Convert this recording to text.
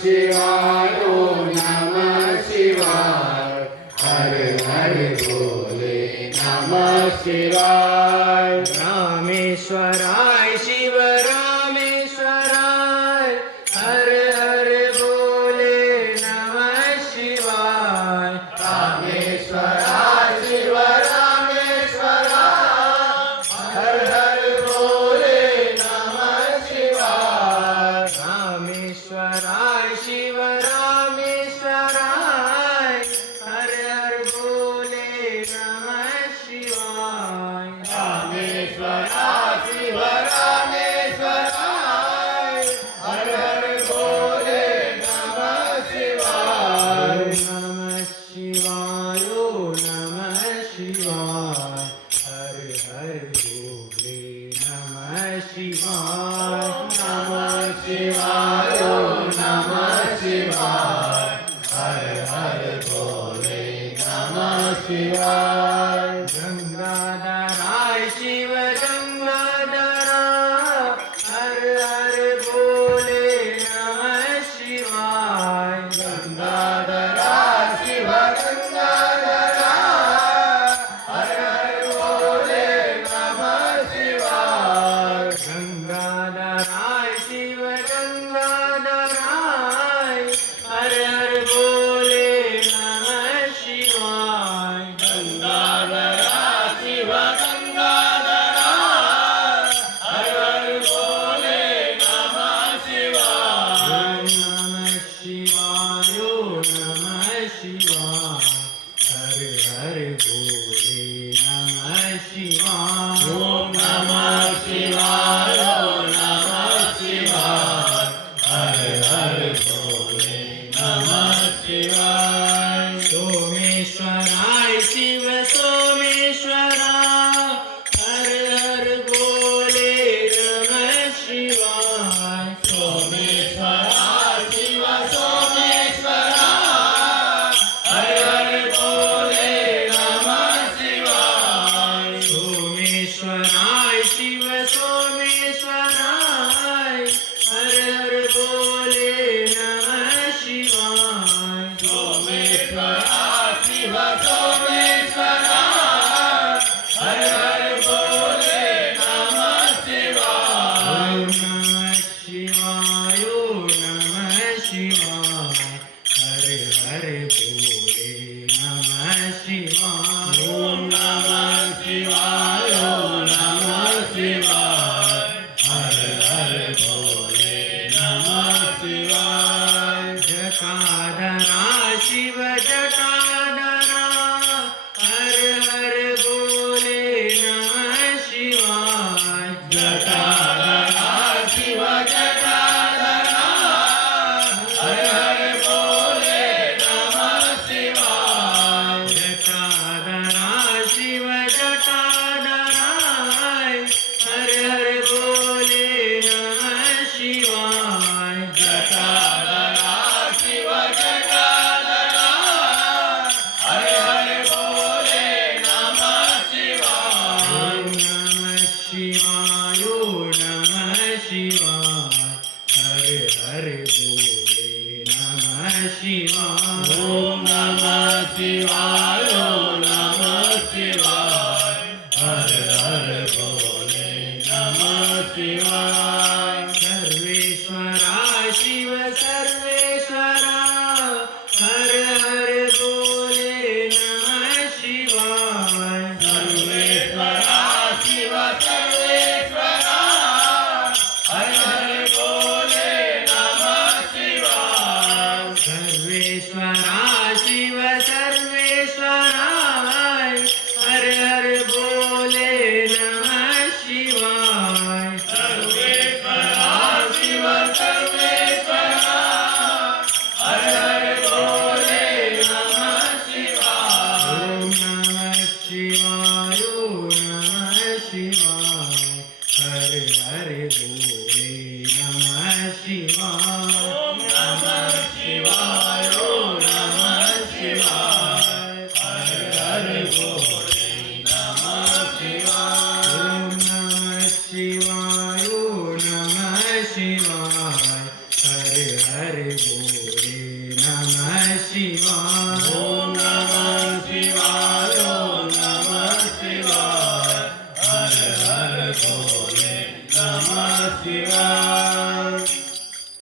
शिवाय ओम नमः शिवाय हर हर भोले नमः शिवाय रामेश्वराय शिव रामेश्वराय हर हर भोले नमः शिवाय रामेश्वराय शिव रामेश्वराय हर हर भोले नमः शिवाय रामेश्वराय शिव रामेश्वराय हर हर भोले नमः शिवाय रामेश्वराय शिव रामेश्वराय हर हर भोले नमः शिवाय नमः शिवाय नमः शिवाय हर हर भोले नमः शिवाय नमः शिवाय नमः शिवाय हर हर भोले नमः शिवाय गंगाधराय शिव गंगाधरा हर हर भोले नमः शिवाय गंगाधरा शिव गंगाधरा हर हर भोले नमः शिवाय गंगाधराय शिव गंगाधराय हर हर भोले नमः शिवाय गंगाधरा शिव गंगाधरा हर हर भोले नमः शिवाय नमः शिवाय नमः शिवाय हर हर भोले नमः शिवाय ओम नमः शिवाय नमः शिवाय हर हर भोले नमः शिवाय सोमेश्वराय शिव सोमेश्वरा हर हर भोले नमः शिवाय सोमेश्वरा शिव सोमेश्वरा हर हर भोले नमः शिवाय सोमेश्वराय शिव सोमेश्वराय हर हर भोले नमः शिवाय सोमेश्वरा शिव सोमेश्वरा हर हर भोले नमः शिवाय नमः शिवाय नमः शिवाय हर हर भोले नमः शिवाय ओम नमः शिवाय नमः शिवाय हर हर भोले नमः शिवाय जटाधरा शिव जटाधरा हर हर भोले नमः शिवाय जटाधरा शिव जटाधरा हर हर भोले नमः शिवाय जटाधरा शिव जटाधरा हर हर भोले नमः शिवाय जटाधरा शिव जटाधरा हर हर भोले नमः शिवाय नमः शिवाय नमः शिवाय हर हर भोले नमः शिवाय ओम नमः शिवाय नमः शिवाय हर हर भोले नमः शिवाय सर्वेश्वरा शिव सर्वेश्वरा हर हर भोले नमः शिवाय सर्वेश्वरा शिव सर्वेश्वरा हर हर भोले नमः शिवाय सर्वेश्वरा शिव सर्वेश्वरा हर हर भोले नमः शिवाय सर्वेश्वरा शिव सर्वेश्वरा हर बोले नमः शिवाय ओम नमः शिवाय ओम नमः शिवाय हर हर बोले नमः शिवाय